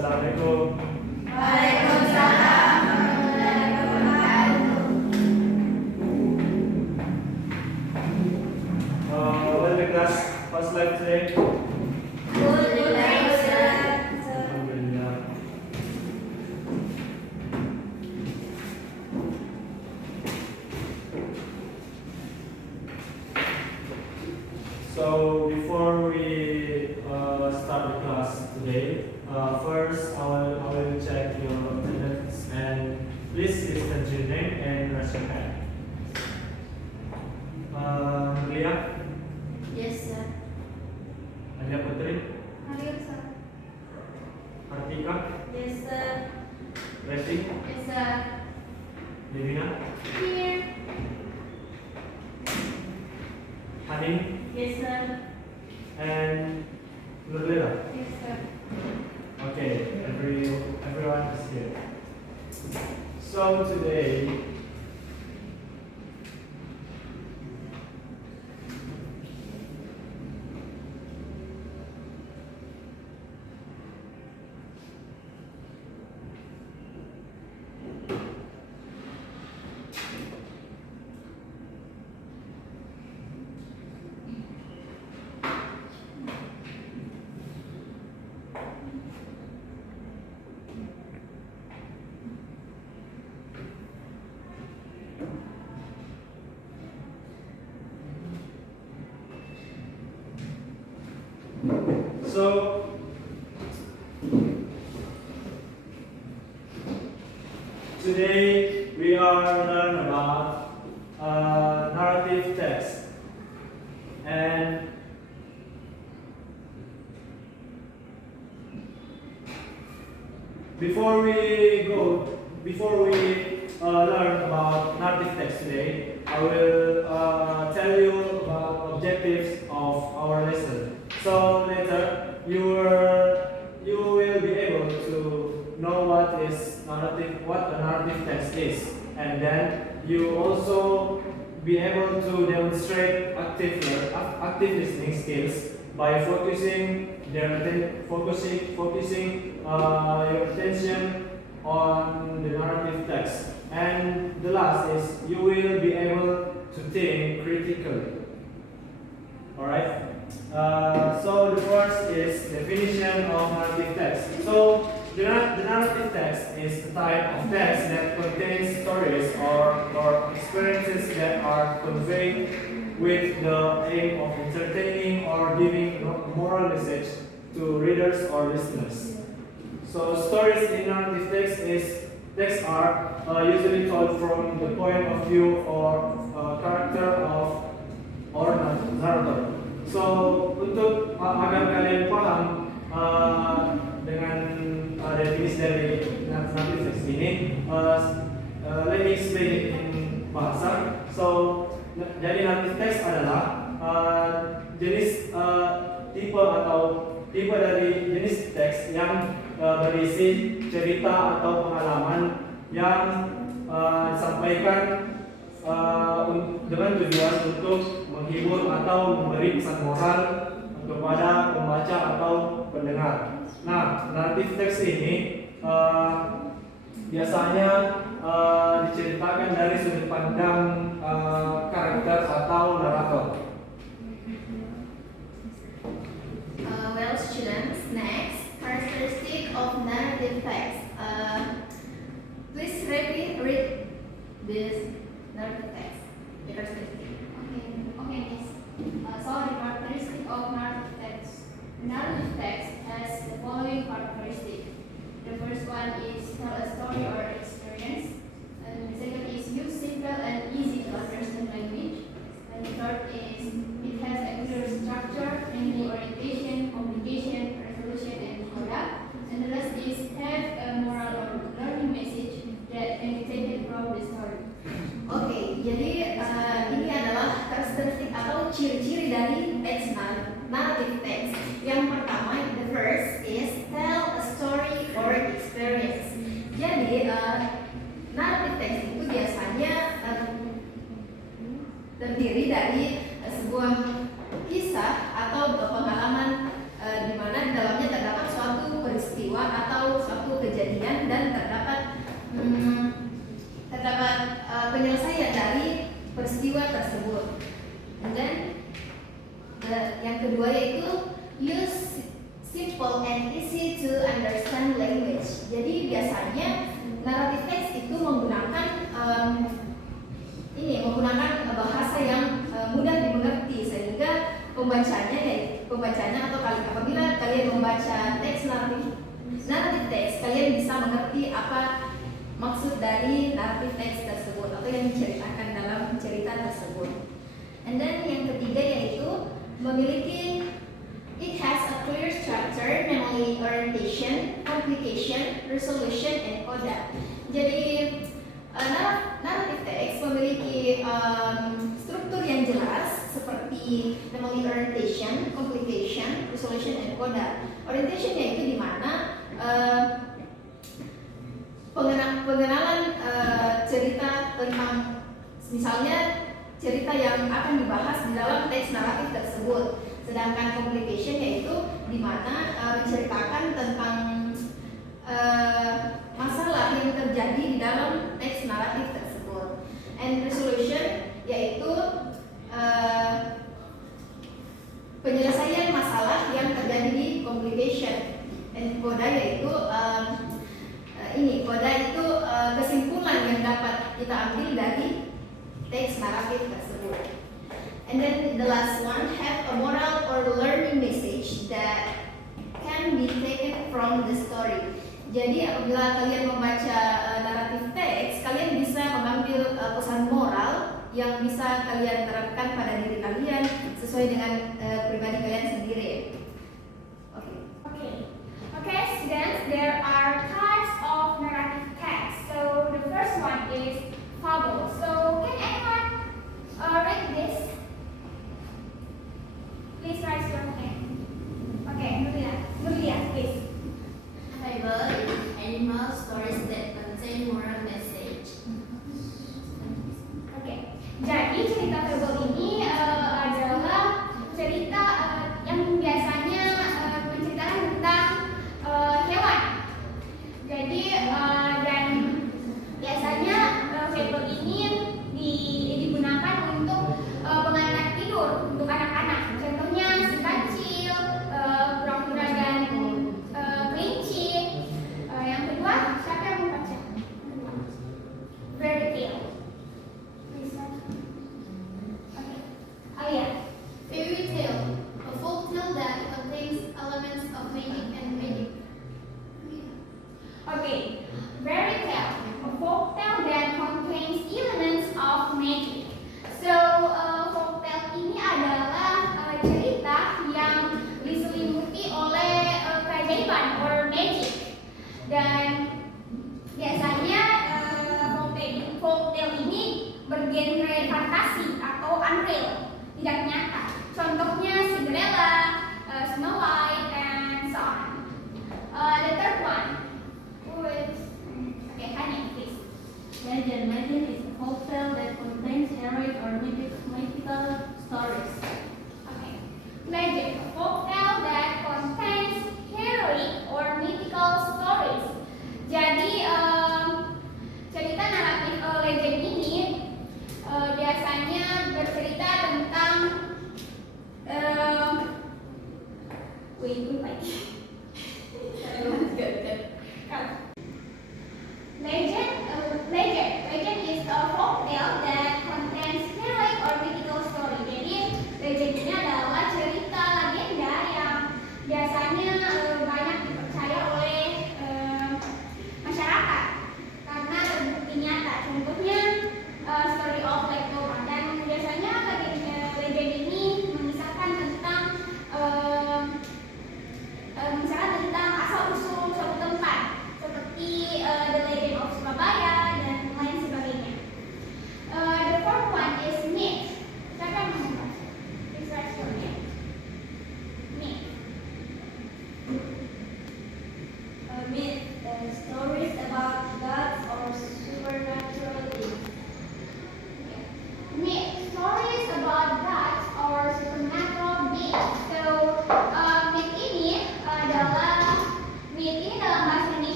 Assalamualaikum. Waalaikumsalam warahmatullahi wabarakatuh. What the class? How's life today? Good night, sir. Alhamdulillah. So before we start the class today, first I will check your attendance and please listen to your name and raise your hand. Lia, Yes, sir. Alia Putri, Hadir, sir. Artika, Yes, sir. Resi, Yes, sir. Devina, Here. Hanin, Yes, sir. and Nurlela. Yes, sir. Okay, everyone is here. So today, today we are learn about narrative text, and before we learn about narrative text today, I will tell you about objectives of our lesson. So later you will be able to know what a narrative text is, and then you also be able to demonstrate active listening skills by focusing your attention on the narrative text. And the last is you will be able to think critically. Alright? So the first is definition of narrative text. So the narrative text is the type of text that contains stories or experiences that are conveyed with the aim of entertaining or giving moral message to readers or listeners. So stories in narrative texts are usually told from the point of view or character of or narrator. So untuk agar kalian paham dengan definisi dari narrative text ini, let me explain it in bahasa. So jadi narrative text adalah jenis tipe dari jenis teks yang berisi cerita atau pengalaman yang disampaikan dengan tujuan untuk menghibur atau memberi pesan moral kepada pembaca atau pendengar. Nah, narrative text ini biasanya diceritakan dari sudut pandang karakter atau narator. Well, students, next, characteristic of narrative text. Please read this narrative text. The characteristic. Okay, miss. So the characteristic of narrative text. Narrative text has the following characteristic. The first one is tell a story or experience. And the second is use simple and easy to understand language. And the third is it has a clear structure, namely orientation, communication, resolution, and conduct. And the last is have a moral or learning message that can be taken from the story. Oke, jadi ini adalah karakteristik atau ciri-ciri dari teks narrative text. Yang pertama, the first is tell a story or experience. Jadi narrative text itu biasanya terdiri dari sebuah kisah atau pengalaman di mana di dalamnya terdapat suatu peristiwa atau yang kedua yaitu use simple and easy to understand language. Jadi biasanya narrative text itu menggunakan bahasa yang mudah dimengerti sehingga pembacanya atau apabila kalian membaca teks narrative text, kalian bisa mengerti apa maksud dari narrative text tersebut atau yang diceritakan dalam cerita tersebut. And then yang ketiga yaitu memiliki it has a clear structure, namely orientation, complication, resolution, and coda. Jadi narrative text memiliki struktur yang jelas seperti namely orientation, complication, resolution, and coda. Orientation yaitu di mana pengenalan cerita tentang misalnya cerita yang akan dibahas di dalam teks naratif tersebut. Sedangkan complication yaitu di mana menceritakan tentang masalah yang terjadi di dalam teks naratif tersebut. And resolution yaitu penyelesaian masalah yang terjadi di complication. And coda yaitu coda itu kesimpulan yang dapat kita ambil dari teks naratif tersebut. And then the last one, have a moral or learning message that can be taken from the story. Jadi apabila kalian membaca naratif teks, kalian bisa mengambil pesan moral yang bisa kalian terapkan pada diri kalian sesuai dengan pribadi kalian sendiri. Okay, students, there are types of narrative text. So the first one is fable. So can anyone read this? Please raise your hand. Okay, Nuria, please. Fable is animal stories that contain moral message. Okay, jadi cerita fable ini adalah cerita yang biasanya menceritakan tentang hewan. Jadi dan biasanya fable ini digunakan untuk pengantar tidur untuk anak-anak. Contohnya si kancil, pura-pura dan kelinci. Yang kedua, siapa yang mau baca? Fairy tale. Okay. Alia. Fairy tale, a folk tale that contains elements of magic and magic. Okay. Fairy tale, a folk tale that contains elements of magic. So, folk tale ini adalah cerita yang diselimuti oleh keajaiban or magic. Dan biasanya folk tale ini bergenre fantasi atau unreal, tidak nyata. Contohnya Cinderella, Snow White, and so on. The third one, Hanya, please. Legend is a folk tale that contains heroic or mythical stories. Okay. Legend, a folk tale that contains heroic or mythical stories.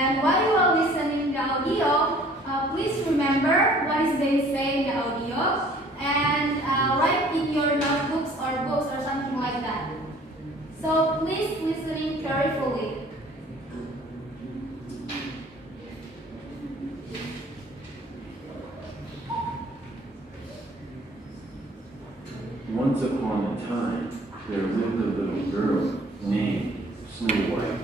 And while you are listening the audio, please remember what is being said in the audio and write in your notebooks or books or something like that. So please listening carefully. Once upon a time, there lived a little girl named Snow White.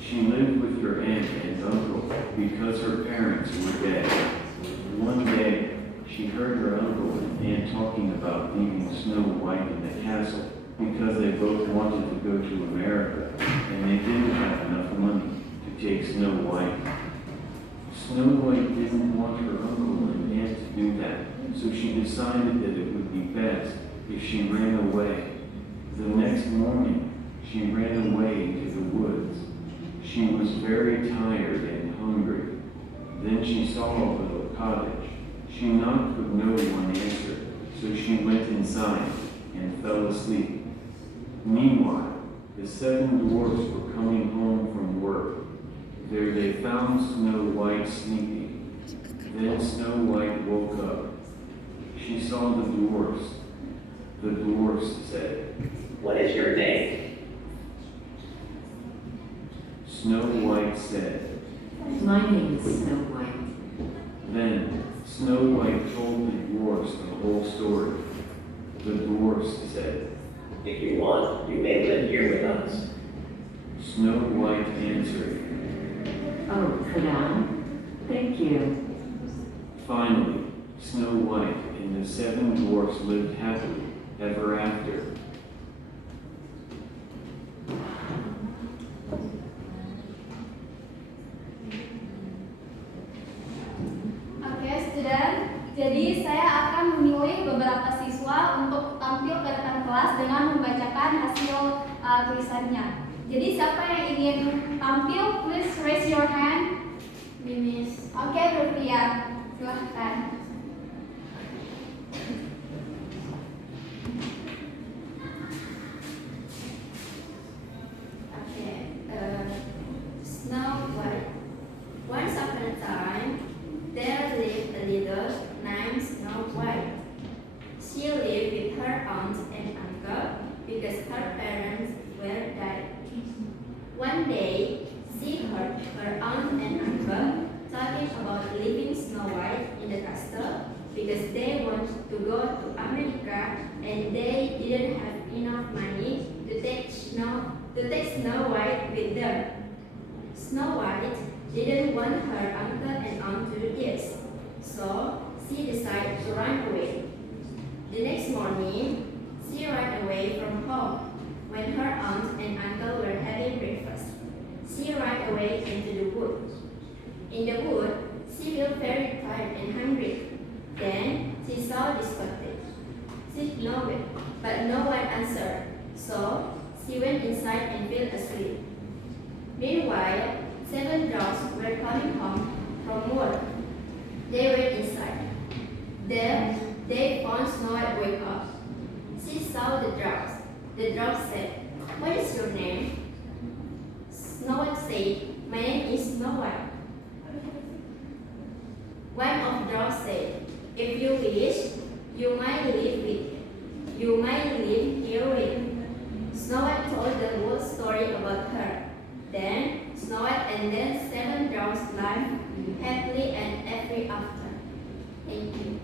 She lived with her aunt and uncle because her parents were dead. One day, she heard her uncle and aunt talking about leaving Snow White in the castle because they both wanted to go to America and they didn't have enough money to take Snow White. Snow White didn't want her uncle and aunt to do that, so she decided that it would be best if she ran away. The next morning, she ran away into the woods. She was very tired and hungry. Then she saw a little cottage. She knocked but no one answered, so she went inside and fell asleep. Meanwhile, the 7 dwarfs were coming home from work. There they found Snow White sleeping. Then Snow White woke up. She saw the dwarfs. The dwarfs said, "What is your name?" Snow White said. My name is Snow White. Then Snow White told the dwarfs the whole story. The dwarfs said, "If you want, you may live here with us." Snow White answered. Oh, could I? Thank you. Finally, Snow White and the 7 dwarfs lived happily ever after. Oke, student. Jadi saya akan memilih beberapa siswa untuk tampil ke depan kelas dengan membacakan hasil tulisannya. Jadi siapa yang ingin tampil, please raise your hand. Mimis. Oke, Rupiah. Silahkan. Snow White. Once upon a time, there lived a little named Snow White. She lived with her aunt and uncle because her parents were dead. One day, she heard her aunt and uncle talking about leaving Snow White in the castle because they wanted to go to America and they didn't have enough money to take Snow White with them. Snow White didn't want her uncle and aunt to do this, so she decided to run away. The next morning, she ran away from home. When her aunt and uncle were having breakfast, she ran away into the wood. In the wood, she felt very tired and hungry. Then she saw this cottage. She knocked it, but no one answered, so she went inside and fell asleep. Meanwhile, 7 dogs were coming home from work. They were inside. There, they found Snow White wake up. She saw the dogs. The dogs said, "What is your name?" Snow White said, "My name is Snow White." One of the dogs said, "If you wish, you might live here with." Snow White told the whole story about her. Then Snow White and the 7 dwarfs lived happily and ever after. Thank you.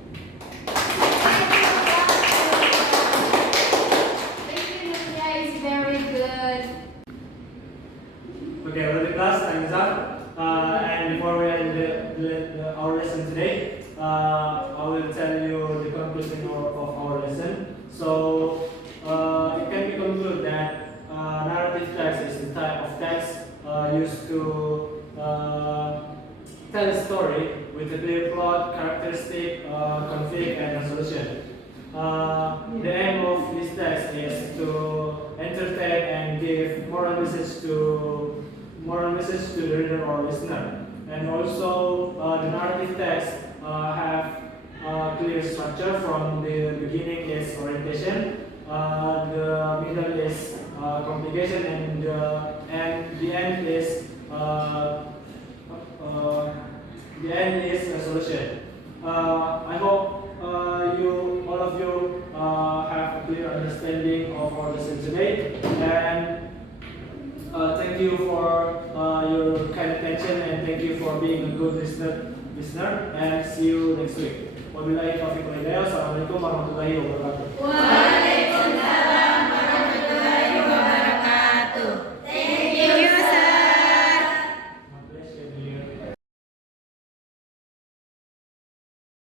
Thank you, Rupiah. It's very good. Okay, well, the class time is up. And before we end our lesson today, I will tell you the conclusion of our lesson. So, it can be concluded that narrative text is the type of text used to tell a story with a clear plot, characteristic, conflict, and resolution. The aim of this text is to entertain and give moral message to the reader or listener. And also, the narrative text have clear structure. From the beginning is orientation, the middle is complication, and the end is the end is resolution. I hope all of you have a clear understanding of our lesson today, and thank you for your kind attention, and thank you for being a good listener, and see you next week. Wabillahi taufiq wal hidayah. Assalamualaikum warahmatullahi wabarakatuh. Waalaikumsalam.